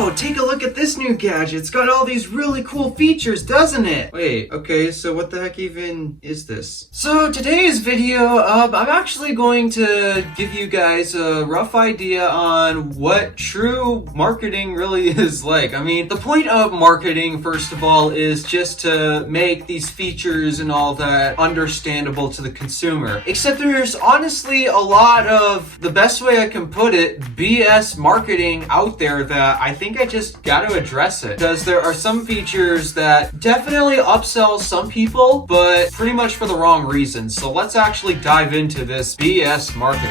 Wow, take a look at this new gadget. It's got all these really cool features, doesn't it? Wait, okay, so what the heck even is this? So today's video, I'm actually going to give you guys a rough idea on what true marketing really is like. I mean, the point of marketing, first of all, is just to make these features and all that understandable to the consumer. Except there's honestly a lot of, the best way I can put it, BS marketing out there that I think I just got to address it. Because there are some features that definitely upsell some people, but pretty much for the wrong reasons. So let's actually dive into this BS marketing.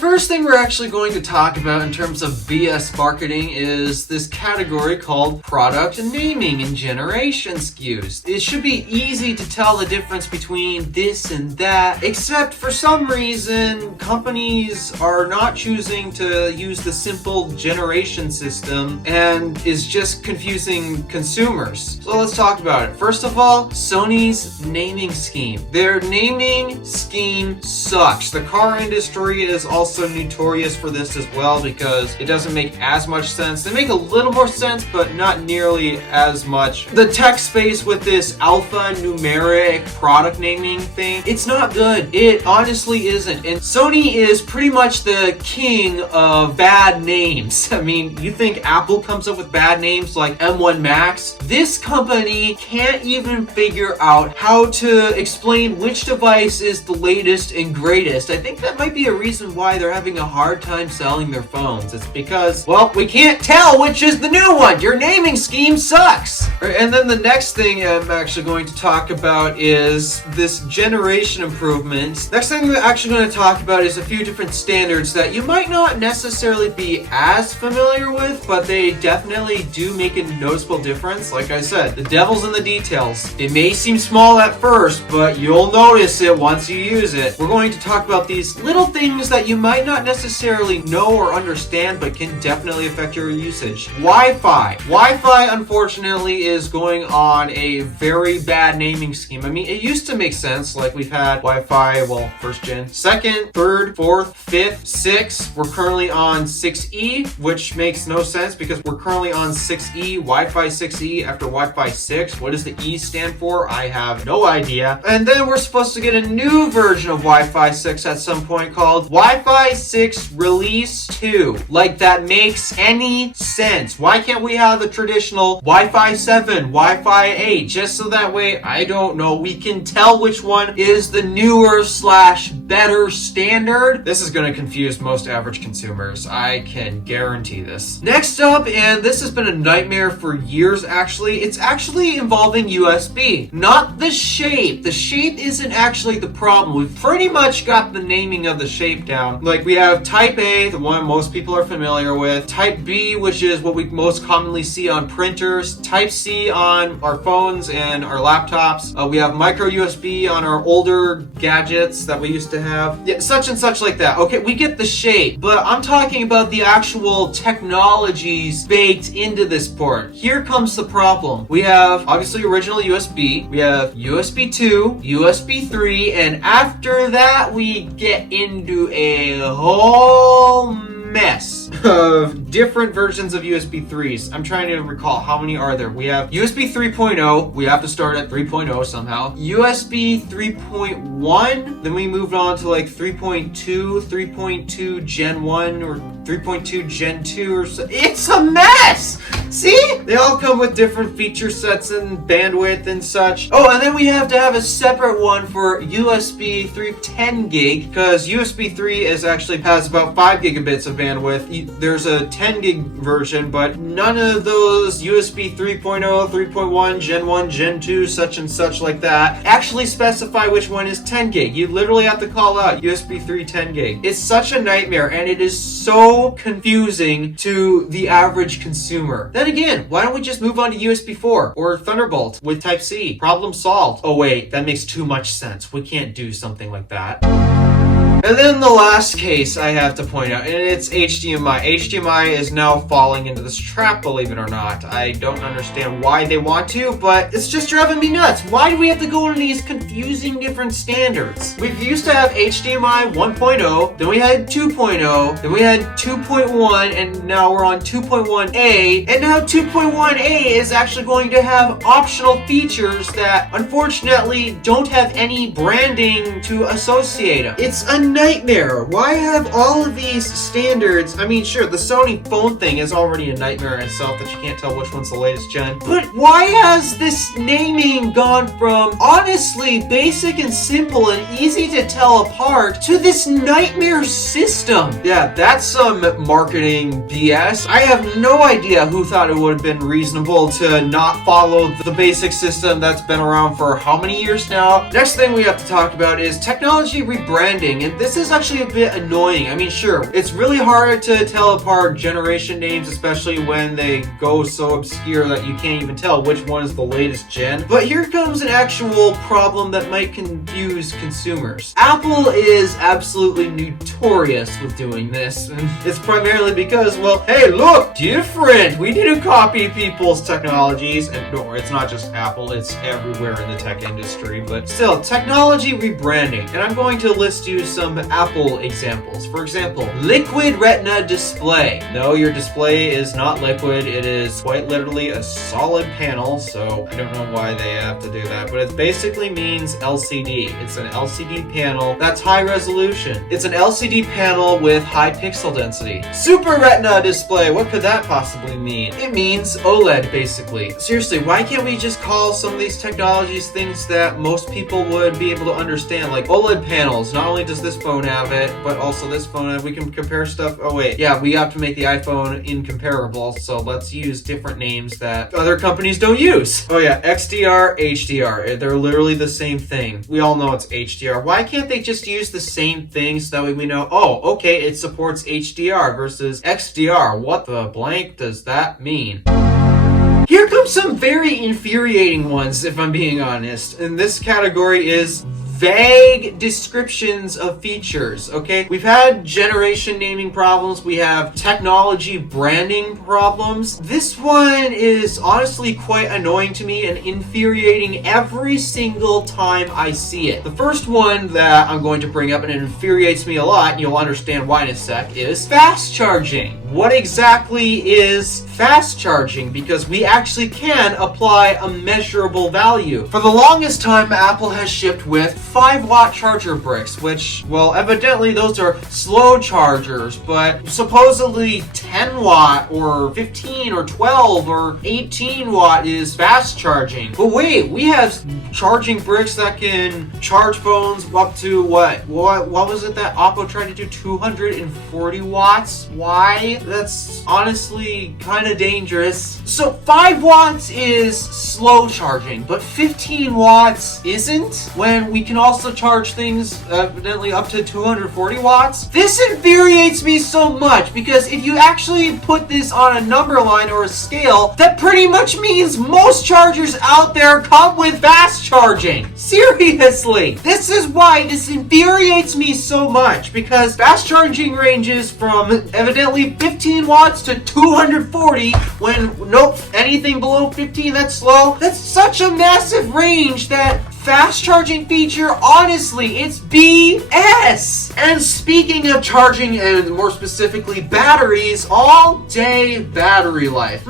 First thing we're actually going to talk about in terms of BS marketing is this category called product naming and generation skews. It should be easy to tell the difference between this and that, except for some reason companies are not choosing to use the simple generation system and is just confusing consumers. So let's talk about it. First of all, Sony's naming scheme. Their naming scheme sucks. The car industry is also notorious for this as well because it doesn't make as much sense. They make a little more sense, but not nearly as much. The tech space with this alphanumeric product naming thing, it's not good. It honestly isn't. And Sony is pretty much the king of bad names. I mean, you think Apple comes up with bad names like M1 Max? This company can't even figure out how to explain which device is the latest and greatest. I think that might be a reason why they're having a hard time selling their phones. It's because, well, we can't tell which is the new one. Your naming scheme sucks. And then the next thing I'm actually going to talk about is this generation improvements. Next thing we're actually going to talk about is a few different standards that you might not necessarily be as familiar with, but they definitely do make a noticeable difference. Like I said, the devil's in the details. It may seem small at first, but you'll notice it once you use it. We're going to talk about these little things that you might not necessarily know or understand, but can definitely affect your usage. Wi-Fi. Wi-Fi, unfortunately, is going on a very bad naming scheme. I mean, it used to make sense. Like, we've had Wi-Fi, well, first gen, second, third, fourth, fifth, sixth. We're currently on 6E, which makes no sense because we're currently on 6E, Wi-Fi 6E after Wi-Fi 6. What does the E stand for? I have no idea. And then we're supposed to get a new version of Wi-Fi 6 at some point called Wi-Fi 6 Release 2. Like, that makes any sense. Why can't we have the traditional Wi-Fi 7, Wi-Fi 8, just so that way, I don't know, we can tell which one is the newer / better standard? This is going to confuse most average consumers. I can guarantee this. Next up, and this has been a nightmare for years actually, it's actually involving USB. Not the shape. The shape isn't actually the problem. We've pretty much got the naming of the shape down. Like, we have Type A, the one most people are familiar with. Type B, which is what we most commonly see on printers. Type C on our phones and our laptops. We have micro USB on our older gadgets that we used to have. Yeah, such and such like that. Okay, we get the shape, but I'm talking about the actual technologies baked into this port. Here comes the problem. We have, obviously, original USB. We have USB 2, USB 3, and after that, we get into a whole mess of different versions of USB 3s. I'm trying to recall how many are there. We have USB 3.0. We have to start at 3.0 somehow. USB 3.1. Then we moved on to like 3.2, 3.2 Gen 1 or 3.2 Gen 2 or so. It's a mess! See? They all come with different feature sets and bandwidth and such. Oh, and then we have to have a separate one for USB 310 gig because USB 3 has about 5 gigabits of bandwidth. There's a 10 gig version, but none of those USB 3.0, 3.1, Gen 1, Gen 2, such and such like that actually specify which one is 10 gig. You literally have to call out USB 3 10 gig. It's such a nightmare and it is so confusing to the average consumer. Then again, why don't we just move on to USB 4 or Thunderbolt with Type C? Problem solved. Oh wait, that makes too much sense. We can't do something like that. And then the last case I have to point out, and it's HDMI. HDMI is now falling into this trap, believe it or not. I don't understand why they want to, but it's just driving me nuts. Why do we have to go into these confusing different standards? We used to have HDMI 1.0, then we had 2.0, then we had 2.1, and now we're on 2.1a, and now 2.1a is actually going to have optional features that unfortunately don't have any branding to associate them. It's a nightmare. Why have all of these standards? I mean, sure, the Sony phone thing is already a nightmare in itself that you can't tell which one's the latest gen, but why has this naming gone from honestly basic and simple and easy to tell apart to this nightmare system? Yeah, that's some marketing BS. I have no idea who thought it would have been reasonable to not follow the basic system that's been around for how many years now. Next thing we have to talk about is technology rebranding, and this is actually a bit annoying. I mean, sure, it's really hard to tell apart generation names, especially when they go so obscure that you can't even tell which one is the latest gen. But here comes an actual problem that might confuse consumers. Apple is absolutely notorious with doing this, and it's primarily because, well, hey, look, different! We need to copy people's technologies, and no, it's not just Apple, it's everywhere in the tech industry, but still, technology rebranding. And I'm going to list you some Apple examples. For example, liquid retina display. No, your display is not liquid, it is quite literally a solid panel, so I don't know why they have to do that, but it basically means LCD. It's an LCD panel that's high resolution. It's an LCD panel with high pixel density. Super retina display, what could that possibly mean? It means OLED, basically. Seriously, why can't we just call some of these technologies things that most people would be able to understand, like OLED panels? Not only does this phone have it, but also this phone, we can compare stuff. Oh wait, yeah, we have to make the iPhone incomparable, so let's use different names that other companies don't use. Oh yeah, XDR, HDR, they're literally the same thing. We all know it's HDR. Why can't they just use the same thing so that way we know, oh, okay, it supports HDR versus XDR. What the blank does that mean? Here comes some very infuriating ones, if I'm being honest. And this category is vague descriptions of features, okay? We've had generation naming problems, we have technology branding problems. This one is honestly quite annoying to me and infuriating every single time I see it. The first one that I'm going to bring up, and it infuriates me a lot, and you'll understand why in a sec, is fast charging. What exactly is fast charging? Because we actually can apply a measurable value. For the longest time, Apple has shipped with 5-watt charger bricks, which, well, evidently those are slow chargers, but supposedly 10-watt or 15 or 12 or 18-watt is fast charging. But wait, we have charging bricks that can charge phones up to what was it that Oppo tried to do? 240 watts? Why? That's honestly kind of dangerous. So 5 watts is slow charging, but 15 watts isn't, when we can also charge things evidently up to 240 watts. This infuriates me so much because if you actually put this on a number line or a scale, that pretty much means most chargers out there come with fast charging. Seriously, this is why this infuriates me so much, because fast charging ranges from evidently 15 watts to 240, when nope, anything below 15 that's slow. That's such a massive range that fast charging feature, honestly, it's BS. And speaking of charging, and more specifically batteries, all day battery life.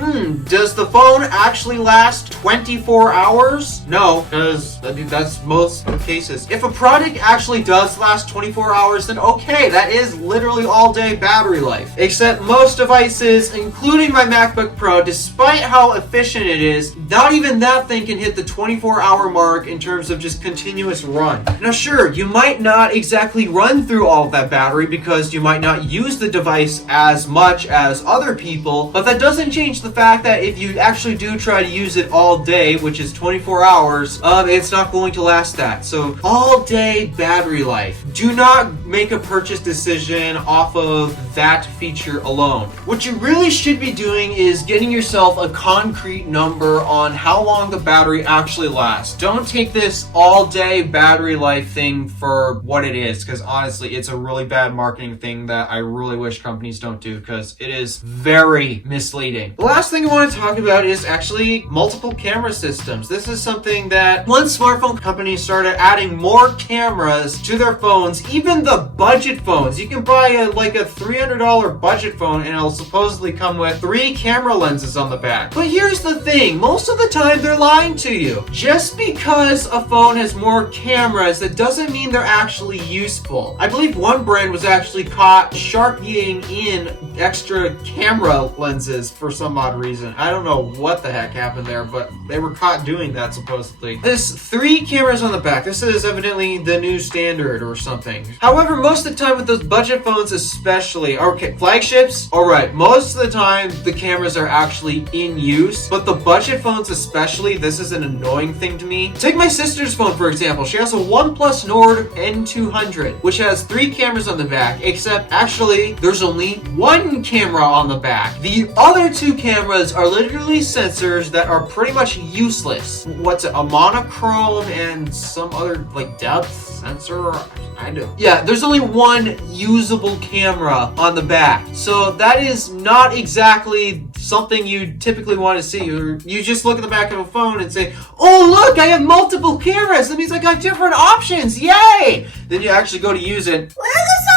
Does the phone actually last 24 hours? No, because that's most cases. If a product actually does last 24 hours, then okay, that is literally all day battery life. Except most devices, including my MacBook Pro, despite how efficient it is, not even that thing can hit the 24-hour mark in terms of just continuous run. Now sure, you might not exactly run through all of that battery because you might not use the device as much as other people, but that doesn't change the fact that if you actually do try to use it all day, which is 24 hours, it's not going to last that. So all day battery life. Do not make a purchase decision off of that feature alone. What you really should be doing is getting yourself a concrete number on how long the battery actually lasts. Don't take this this all-day battery life thing for what it is, because honestly, it's a really bad marketing thing that I really wish companies don't do, because it is very misleading. The last thing I want to talk about is actually multiple camera systems. This is something that once smartphone companies started adding more cameras to their phones, even the budget phones. You can buy a $300 budget phone and it'll supposedly come with 3 camera lenses on the back. But here's the thing, most of the time they're lying to you. Just because a phone has more cameras, that doesn't mean they're actually useful. I believe one brand was actually caught sharpieing in extra camera lenses for some odd reason. I don't know what the heck happened there, but they were caught doing that supposedly. This 3 cameras on the back, this is evidently the new standard or something. However, most of the time with those budget phones especially, okay, flagships, alright, most of the time the cameras are actually in use, but the budget phones especially, this is an annoying thing to me. Take my sister's phone for example. She has a OnePlus Nord N200, which has 3 cameras on the back, except actually there's only 1 camera on the back. The other 2 cameras are literally sensors that are pretty much useless. What's it, a monochrome and some other like depth sensor? Yeah, there's only 1 usable camera on the back. So that is not exactly something you typically want to see. You just look at the back of a phone and say, oh look, I have multiple cameras. That means I got different options. Yay! Then you actually go to use it. Where are those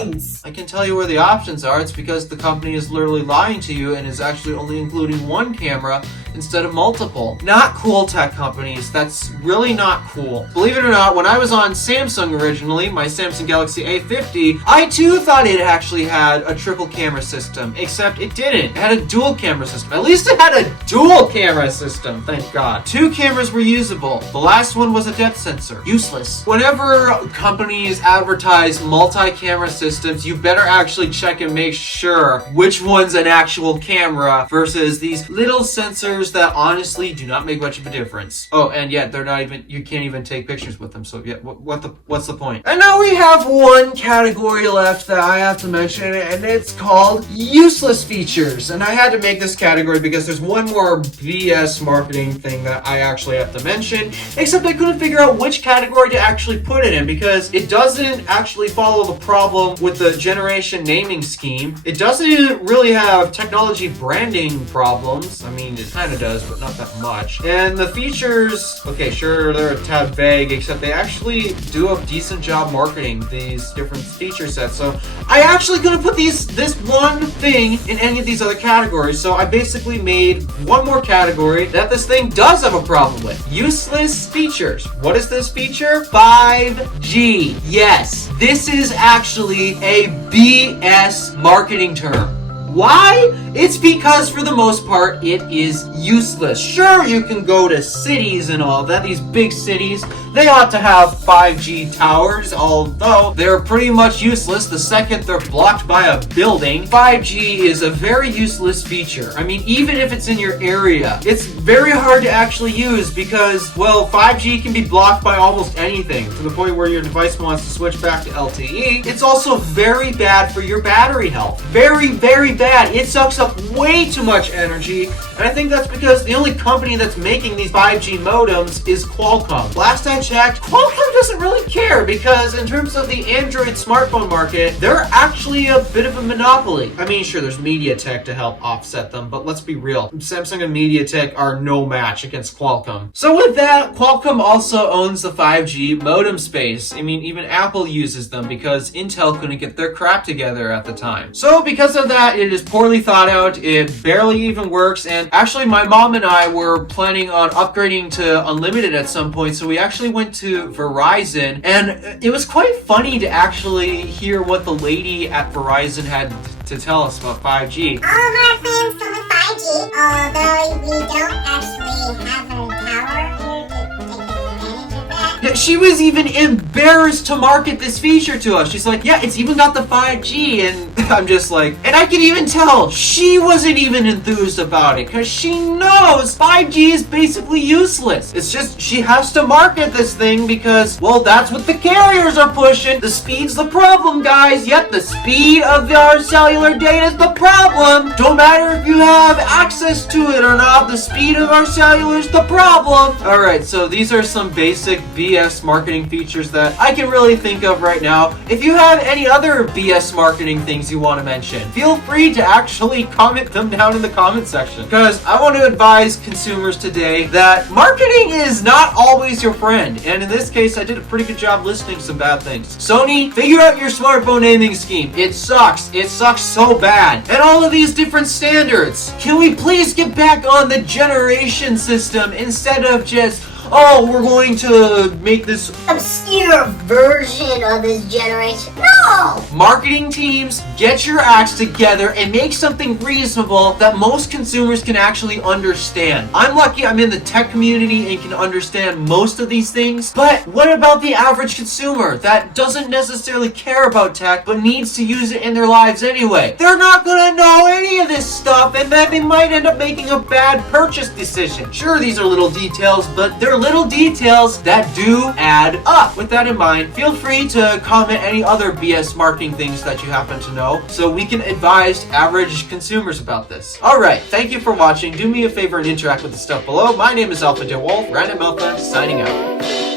options? I can tell you where the options are. It's because the company is literally lying to you and is actually only including 1 camera instead of multiple. Not cool, tech companies. That's really not cool. Believe it or not, when I was on Samsung originally, my Samsung Galaxy A50, I too thought it actually had a triple camera system, except it didn't. It had a dual camera system. At least it had a dual camera system, thank God. 2 cameras were usable. The last one was a depth sensor. Useless. Whenever companies advertise multi-camera systems, you better actually check and make sure which one's an actual camera versus these little sensors that honestly do not make much of a difference. Oh, and yet they're not even, you can't even take pictures with them, so yeah, what's the point? And now we have one category left that I have to mention, and it's called useless features. And I had to make this category because there's one more BS marketing thing that I actually have to mention, except I couldn't figure out which category to actually put it in because it doesn't actually follow the problem with the generation naming scheme. It doesn't really have technology branding problems. I mean, it kind of does, but not that much. And the features, okay, sure, they're a tad vague, except they actually do a decent job marketing these different feature sets. So I actually couldn't put this one thing in any of these other categories. So I basically made one more category that this thing does have a problem with. Useless features. What is this feature? 5G. Yes, this is actually a BS marketing term. Why? It's because for the most part it is useless. Sure, you can go to cities and all that, these big cities, they ought to have 5G towers, although they're pretty much useless the second they're blocked by a building. 5G is a very useless feature. I mean, even if it's in your area, it's very hard to actually use because, well, 5G can be blocked by almost anything to the point where your device wants to switch back to LTE. It's also very bad for your battery health. Very, very bad. It sucks up way too much energy, and I think that's because the only company that's making these 5G modems is Qualcomm. Last I checked, Qualcomm doesn't really care because in terms of the Android smartphone market, they're actually a bit of a monopoly. I mean, sure, there's MediaTek to help offset them, but let's be real. Samsung and MediaTek are no match against Qualcomm. So with that, Qualcomm also owns the 5G modem space. I mean, even Apple uses them because Intel couldn't get their crap together at the time. So because of that, it is poorly thought out, it barely even works, and actually my mom and I were planning on upgrading to unlimited at some point, so we actually went to Verizon, and it was quite funny to actually hear what the lady at Verizon had to tell us about 5G. All of our plans come with 5G, although we don't actually have a tower here to take advantage of that. She was even embarrassed to market this feature to us. She's like, yeah, it's even got the 5G. And I'm just like, and I can even tell she wasn't even enthused about it because she knows 5G is basically useless. It's just she has to market this thing because, well, that's what the carriers are pushing. The speed's the problem, guys. Yep, the speed of our cellular data is the problem. Don't matter if you have access to it or not, the speed of our cellular is the problem. Alright, so these are some basic BS marketing features that I can really think of right now. If you have any other BS marketing things you want to mention, feel free to actually comment them down in the comment section. Because I want to advise consumers today that marketing is not always your friend. And in this case, I did a pretty good job listing some bad things. Sony, figure out your smartphone naming scheme. It sucks. It sucks so bad. And all of these different standards. Can we please get back on the generation system instead of just, oh, we're going to make this Obscure version of this generation. No! marketing teams, get your acts together and make something reasonable that most consumers can actually understand. I'm lucky I'm in the tech community and can understand most of these things, but what about the average consumer that doesn't necessarily care about tech but needs to use it in their lives anyway? They're not gonna know any of this stuff, and then they might end up making a bad purchase decision. Sure, these are little details, but they're little details that do add up. With that in mind, feel free to comment any other BS marketing things that you happen to know so we can advise average consumers about this. Alright, thank you for watching. Do me a favor and interact with the stuff below. My name is Alpha DeWolf, Random Alpha, signing out.